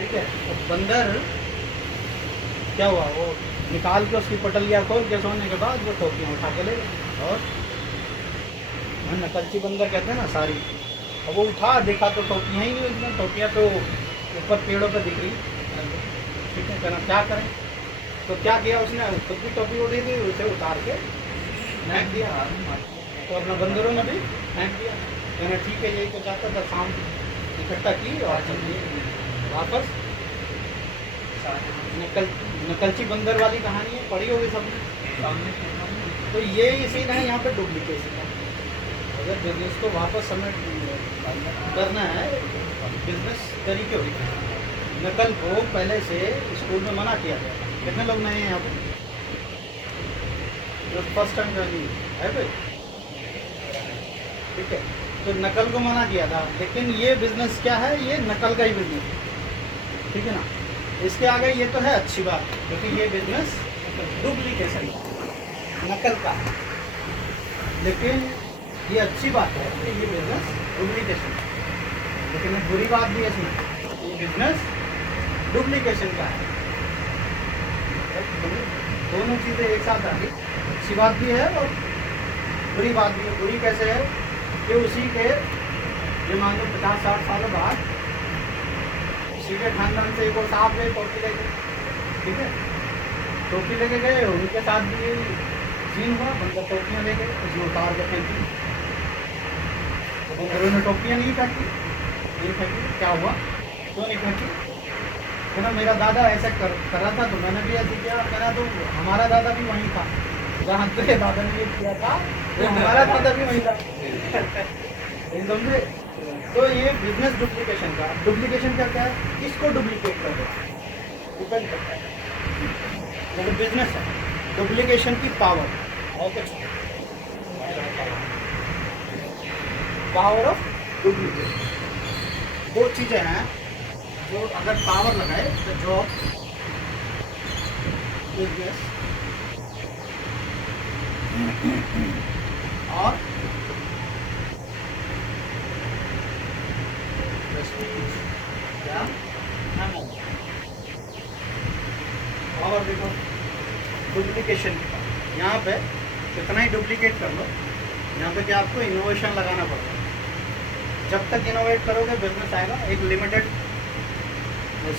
ठीक है। तो बंदर क्या हुआ, वो निकाल के उसकी पटलियाँ खोल के सोने के बाद वो टोपियाँ उठा के ले गए। और नकलची बंदर कहते हैं ना सारी। अब वो उठा देखा तो टोपियाँ ही नहीं उसमें, टोपियाँ तो ऊपर पेड़ों पे दिख रही। ठीक है, कहना क्या करें। तो क्या किया उसने, खुद भी टोपी उड़ी थी, उसे उतार के फेंक दिया। तो अपना बंदरों ने भी फेंक दिया। कहना ठीक है, यही तो चाहता था। शाम इकट्ठा की और चलिए वापस। नकल नकलची बंदर वाली कहानी है, पढ़ी होगी सबने। तो ये सीन है यहाँ पे डुप्लीकेशन का। अगर बिजनेस को वापस समय करना है, बिजनेस तरीके होगी। नकल को पहले से स्कूल में मना किया गया। कितने लोग नए हैं यहाँ पे जो फर्स्ट टाइम ज्वाइनिंग है भाई? ठीक है, तो नकल को मना किया था, लेकिन ये बिजनेस क्या है, ये नकल का ही बिजनेस है। ठीक है ना। इसके आगे ये तो है अच्छी बात, क्योंकि ये बिजनेस डुप्लीकेशन का, नकल का है। लेकिन ये अच्छी बात है कि ये बिजनेस डुप्लीकेशन का। लेकिन एक बुरी बात भी है इसमें, ये बिजनेस डुप्लीकेशन का है। दोनों चीज़ें एक साथ आ गई, अच्छी बात भी है और बुरी बात भी है। बुरी कैसे है कि उसी के ये मान लो 50-60 सालों बाद उसी के खानदान से एक और साहब गए टोपी लेके। ठीक है, टोपी लेके गए, उनके साथ भी ये सीन हुआ। बंदर टोपियाँ ले गए, उसमें उतार के फेंकी। तो बंदरों ने टोपियाँ नहीं फेंकी, नहीं फेंकी। क्या हुआ, क्यों नहीं फेंकी? कहना मेरा दादा ऐसा करा था तो मैंने भी ऐसे किया। कहना तो हमारा दादा भी वहीं था, जहाँ तेरे दादा ने ये किया था वो हमारा दादा भी वहीं था। समझे? तो ये बिजनेस डुप्लीकेशन का, डुप्लीकेशन क्या है, किसको डुप्लीकेट कर दो डिपेंड करता है। जैसे बिजनेस है, डुप्लीकेशन की पावर और कुछ पावर ऑफ डुप्लीकेशन, दो चीज़ें हैं जो अगर पावर लगाए तो जॉब, बिजनेस और क्या पावर। देखो डुप्लीकेशन की पावर, यहाँ पे कितना ही डुप्लीकेट कर लो, यहाँ पे क्या आपको इनोवेशन लगाना पड़ेगा। जब तक इनोवेट करोगे बिजनेस आएगा। एक लिमिटेड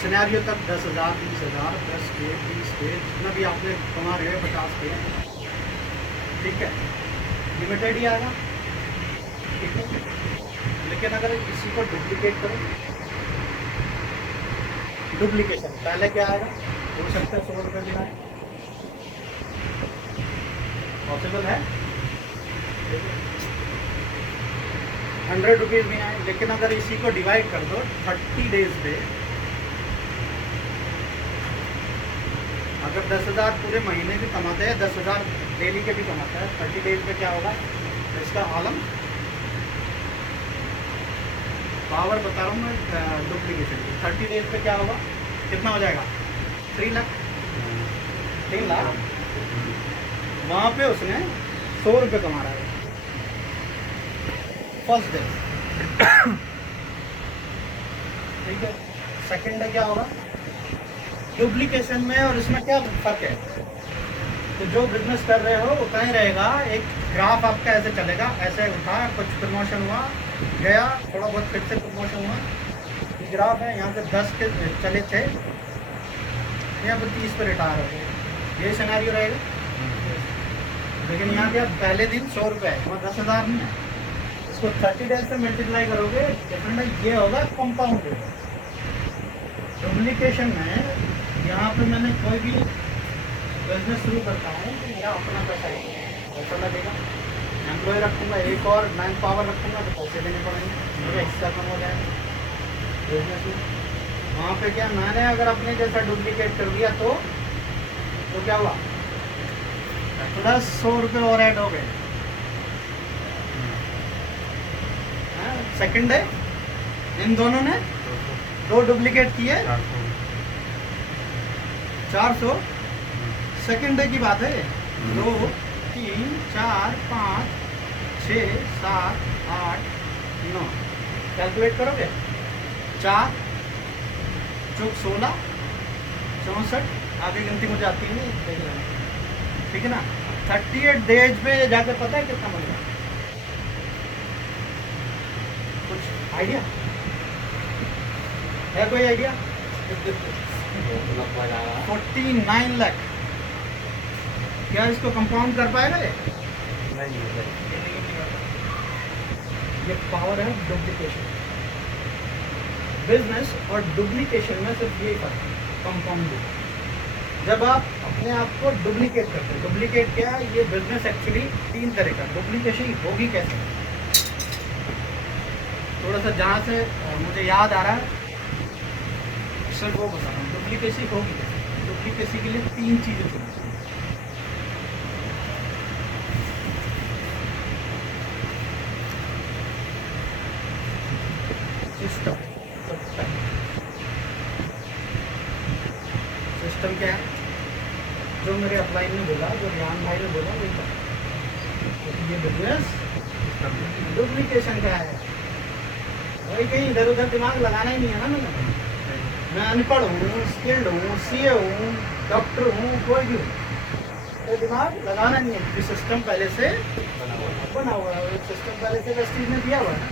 सिनेरियो तक 10,000, 20,000, 10 के 20 के जितना भी आपने कमा रहे हो, 50 के, ठीक है, लिमिटेड ही आएगा। ठीक है, लेकिन अगर किसी को डुप्लीकेट करो, डुप्लीकेशन पहले क्या आएगा, हो सकता है 100 रुपये भी आए, पॉसिबल है 100 रुपीज़ भी आए। लेकिन अगर इसी को डिवाइड कर दो 30 डेज पे, अगर 10,000 पूरे महीने भी कमाते हैं, 10,000 डेली के भी कमाता है, 30 डेज में क्या होगा इसका आलम। पावर बता रहा हूँ मैं डुप्लीकेशन की। 30 डेज पे क्या होगा, कितना हो जाएगा, 3 लाख। 3 लाख वहाँ पे उसने 100 रुपये कमा रहा है फर्स्ट डे। ठीक है, सेकेंड डे क्या होगा, डुप्लीकेशन में और इसमें क्या फर्क है। तो जो बिजनेस कर रहे हो उतना ही रहेगा, एक ग्राफ आपका ऐसे चलेगा, ऐसे उठा, कुछ प्रमोशन हुआ, गया, थोड़ा बहुत फिर से प्रमोशन हुआ। ग्राफ है, यहाँ से 10 के चले थे, यहाँ पर 30 पर रिटायर हो गए, ये सिनेरियो रहेगा। लेकिन यहाँ क्या पहले दिन 100 रुपये, वहाँ 10,000 नहीं है। इसको 30 डेज से मल्टीप्लाई करोगे, डिफरेंट ये होगा कंपाउंड। डुप्लीकेशन में यहाँ पे मैंने कोई भी बिजनेस शुरू करता हूँ तो मेरा अपना पैसा है, पैसा लगेगा। एम्प्लॉय रखूँगा, एक और मैन पावर रखूँगा तो पैसे देने पड़ेंगे, मेरे एक्स्ट्रा कम हो जाएगा बिजनेस में। वहाँ पे क्या मैंने अगर अपने जैसा डुप्लीकेट कर दिया तो क्या हुआ, प्लस 100 रुपये और ऐड हो गए। सेकंड डे इन दोनों ने 2 डुप्लीकेट किए, 400। सेकंड डे की बात है, 2, 3, 4, 5, 6, 7, 8, 9, कैलकुलेट करोगे, 4, चौक 16 64 आगे गिनती मुझे आती है नहीं, देख लेना, ठीक है ना। 38 डेज में जाकर पता है कितना बन गया, कुछ आइडिया है, कोई आइडिया? 49 लाख। क्या इसको कंपाउंड कर पाएगा ये? ये पावर है डुप्लीकेशन। बिजनेस और डुप्लीकेशन में सिर्फ यही फर्क है, कंपाउंडिंग। जब आप अपने आप को डुप्लीकेट करते हैं, डुप्लीकेट क्या है? ये बिजनेस एक्चुअली 3 तरह का डुप्लीकेशन होगी कैसे? थोड़ा सा जहाँ से मुझे याद आ रहा है सिर्फ वो बता रहा हूँ, डुप्लीकेसी होगी कैसे? डुप्लीकेसी के लिए 3 चीज़ें चाहिए। सिस्टम। सिस्टम क्या है? जो मेरे अपलाइन ने बोला, जो रियान भाई ने बोला, वही तो ये बिजनेस डुप्लीकेशन क्या है? वही कहीं इधर उधर दिमाग लगाना ही नहीं है ना। मैं अनपढ़ हूँ, स्किल्ड हूँ, सीए हूँ, डॉक्टर हूँ, कोई भी हूँ, तो दिमाग लगाना नहीं है क्योंकि सिस्टम पहले से बना हुआ है, सिस्टम पहले से वेस्टीज ने दिया हुआ है।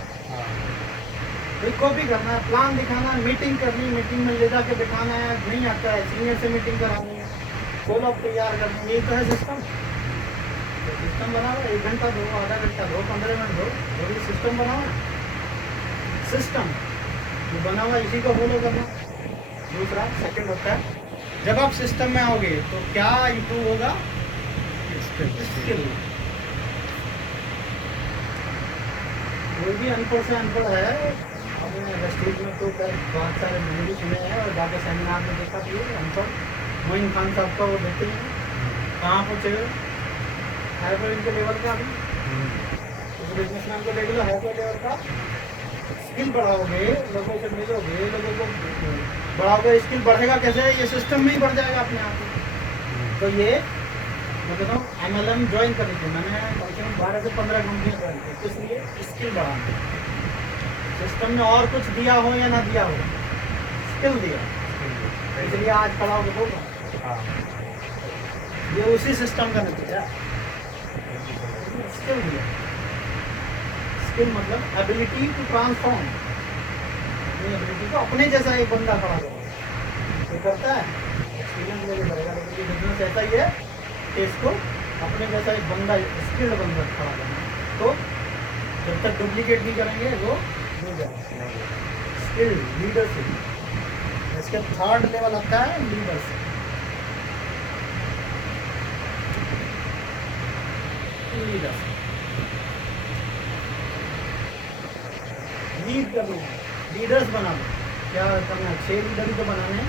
कोई कॉपी करना है, प्लान दिखाना, मीटिंग करनी, मीटिंग में ले जाके दिखाना है, नहीं आता है सीनियर से मीटिंग करानी है, फॉलो अप तैयार करनी है, यही तो है सिस्टम। तो सिस्टम बना हुआ, 1 घंटा दो, आधा घंटा दो, 15 मिनट दो, और ये सिस्टम बना हुआ है। सिस्टम जो बना हुआ इसी को फॉलो करना। दूसरा सेकंड होता है, जब आप सिस्टम में आओगे तो क्या इम्प्रूव होगा? स्किल। कोई भी अनपढ़ से अनपढ़ है, आपने वेस्टीज में तो बहुत सारे मैंने भी सुने हैं और जाके सेमिनार में देखा कि अनपढ़ मोइन खान साहब का वो देते हैं, कहाँ पहुँचे है कोई इनके लेवल का? अभी उस बिजनेसमैन को देख लो, है कोई लेवल का? स्किल बढ़ाओगे, लोगों से मिलोगे, लोगों को बढ़ाओगे, स्किल बढ़ेगा कैसे? ये सिस्टम में ही बढ़ जाएगा अपने आप ही। तो ये मैं कहता हूँ MLM ज्वाइन करनी थी मैंने, कम से कम 12 से 15 कंपनियाँ ज्वाइन की, किस लिए? स्किल बढ़ाना। सिस्टम में और कुछ दिया हो या ना दिया हो, स्किल दिया, इसलिए आज खड़ा होकर बोल रहा हूँ। ये उसी सिस्टम का नतीजा, स्किल दिया। स्किल मतलब एबिलिटी टू ट्रांसफॉर्म, अपनी एबिलिटी को अपने जैसा एक बंदा खड़ा करो, ये करता है एक्सपीरियंस लेके करेगा। लेकिन ये बिजनेस ऐसा ही है कि इसको अपने जैसा एक बंदा, स्किल्ड बंदा खड़ा करना। तो जब तक डुप्लीकेट नहीं करेंगे वो नहीं जाएगा। स्किल लीडरशिप, इसके 3rd लेवल आता है लीडरशिप। लीड करना है, लीडर्स बना दो। क्या करना है? 6 लीडर ही तो बनाने हैं,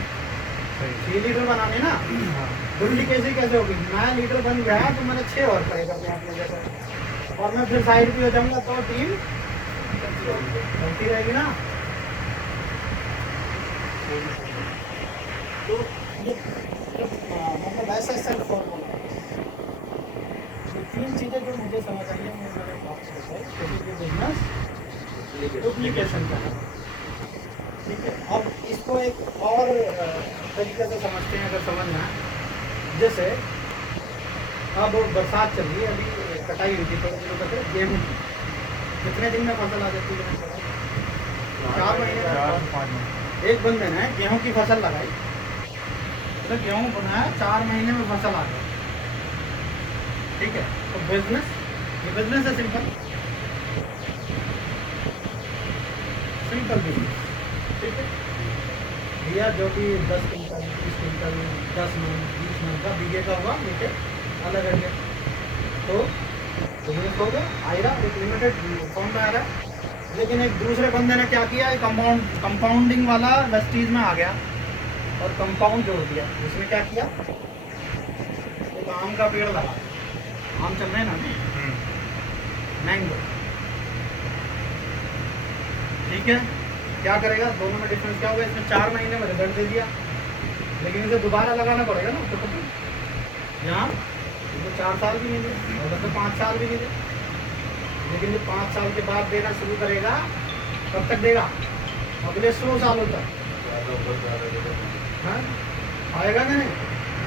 6 लीडर बनाने ना। डुप्लीकेसी कैसे होगी? मैं लीडर बन गया तो मैंने 6 और खड़े करने अपने जैसे, और मैं फिर साइड भी हो जाऊंगा तो टीम चलती रहेगी ना। तो मतलब ऐसा सेल्फ फॉर्मूला, ये 3 चीज़ें जो मुझे समझ आई है, मैंने आपको बताई। बिजनेस डुप्लीकेशन का, ठीक है। अब इसको एक और तरीके से समझते हैं, अगर समझना है। जैसे अब बरसात चल रही है, अभी कटाई हुई थी थोड़े दिनों तक गेहूँ की, कितने दिन में फसल आ जाती है? 4 महीने में। एक बंदे ने गेहूँ की फसल लगाई, तो गेहूँ बनाया, 4 महीने में फसल आ गई, ठीक है। तो बिजनेस, ये बिजनेस है सिंपल बिजनेस, ठीक है भैया। जो भी 10 क्विंटल 20 क्विंटल 10 मन 20 मन का बीघे का होगा, नीचे अलग अलग, तो बिजनेस हो गया, आएगा एक लिमिटेड फॉर्म में आ रहा है। लेकिन एक दूसरे बंदे ने क्या किया, कंपाउंडिंग वाला वेस्टीज में आ गया और कंपाउंड जोड़ दिया। उसने क्या किया, एक आम का पेड़ लगा, आम चल रहे हैं ना, मैंगो, ठीक है। क्या करेगा? दोनों में डिफरेंस क्या होगा? इसमें 4 महीने में रिजल्ट दे दिया, लेकिन इसे दोबारा लगाना पड़ेगा ना। तो यहाँ तो 4 साल भी नहीं दे, और तो 5 साल भी नहीं दे, लेकिन जो 5 साल के बाद देना शुरू करेगा, कब तक देगा? अगले 100 सालों तक। हाँ आएगा कि नहीं?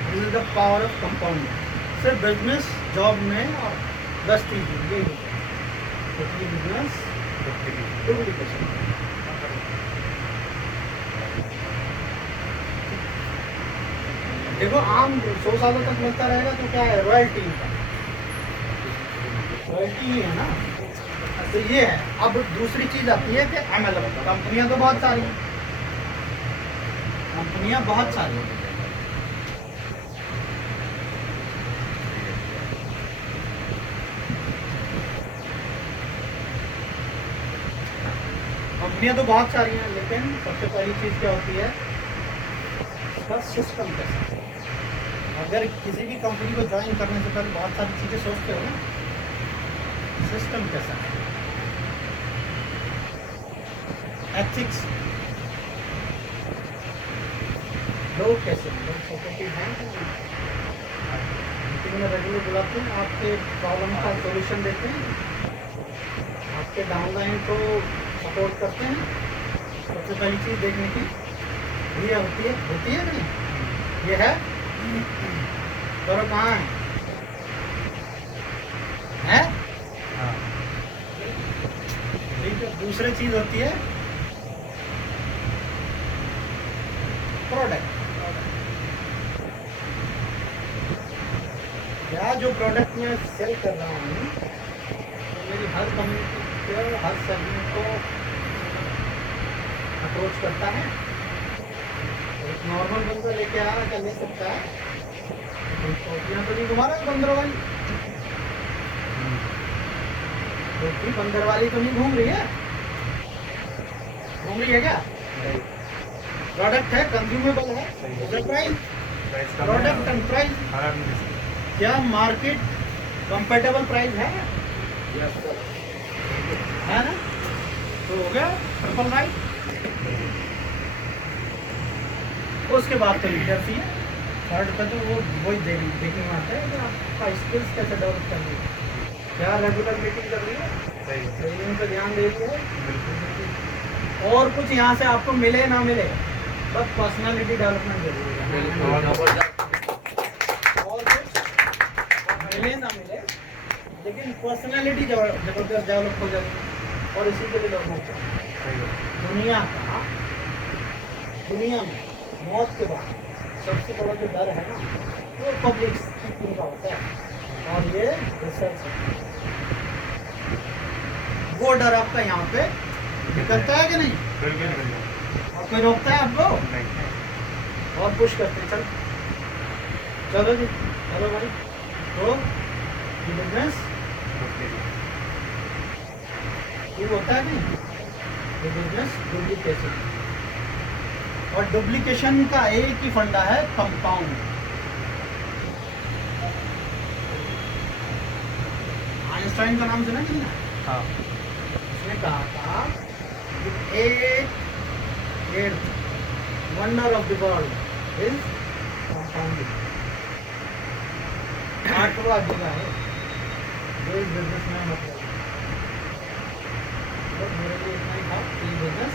This is the power of compound. सिर्फ बिजनेस जॉब में और 10 चीज यही होता है, बिजनेस डुप्लीकेशन। देखो आम 100 सालों तक मिलता रहेगा तो क्या है, रॉयल्टी ही है ना। तो ये है। अब दूसरी चीज आती है कि MLM। कंपनियां तो बहुत सारी हैं, कंपनियां बहुत सारी हैं। कंपनियां तो बहुत सारी हैं, लेकिन सबसे पहली चीज क्या होती है, उसका सिस्टम कैसा है। अगर किसी भी कंपनी को ज्वाइन करने से पहले बहुत सारी चीजें सोचते हो ना, सिस्टम कैसा है, एथिक्स, लोग कैसे हैं, लोग सपोर्टिव हैं। मीटिंग में रेगुलर बुलाते हैं, आपके प्रॉब्लम का सॉल्यूशन देते हैं, आपके डाउनलाइन को सपोर्ट करते हैं। सबसे पहली चीज़ देखने की ये होती है नहीं, ये है करो कहाँ है? ठीक है। दूसरी चीज़ होती है प्रोडक्ट। क्या जो प्रोडक्ट मैं सेल कर रहा हूँ तो मेरी हर कम्युनिटी को, हर सेगमेंट को अप्रोच करता है। एक नॉर्मल बंदा लेके आ रहा, क्या ले सकता है? टोपियाँ तो नहीं घुमा रहा है बंदर वाली, टोपी बंदर वाली तो नहीं घूम रही है, घूम रही है क्या? प्रोडक्ट है, कंज्यूमेबल है, प्राइस, प्रोडक्ट एंड प्राइस, क्या मार्केट कंपेटेबल प्राइस है ना? तो हो गया ट्रिपल राइट। उसके बाद तो लीडर है, थर्ड पे तो वो वही देखने में आता है कि आपका स्किल्स कैसे डेवलप कर रही है, क्या रेगुलर मीटिंग कर रही है, ट्रेनिंग पे ध्यान दे रही है। और कुछ यहाँ से आपको मिले ना मिले, बस पर्सनालिटी डेवलपमेंट जरूरी है। और कुछ मिले ना मिले, लेकिन पर्सनालिटी जबरदस्त डेवलप हो जाती है। और इसी के लिए लोग दुनिया में मौत के बाद सबसे बड़ा जो डर है ना, वो पब्लिक स्पीकिंग का होता है, और ये रिसर्च है। वो डर आपका यहाँ पे निकलता है कि नहीं? और कोई रोकता है आपको? और पुश करते हैं, चलो जी, चलो भाई। तो ये बिजनेस ये होता है नहीं, ये बिजनेस डुप्लीकेशन। और डुप्लीकेशन का एक ही फंडा है, कंपाउंड। आइंस्टाइन का नाम सुना कि नहीं? हाँ। उसने कहा था eighth wonder of the world is compounding। आठवां अजूबा है जो इस बिजनेस में मतलब मेरे लिए इतना ही था कि बिजनेस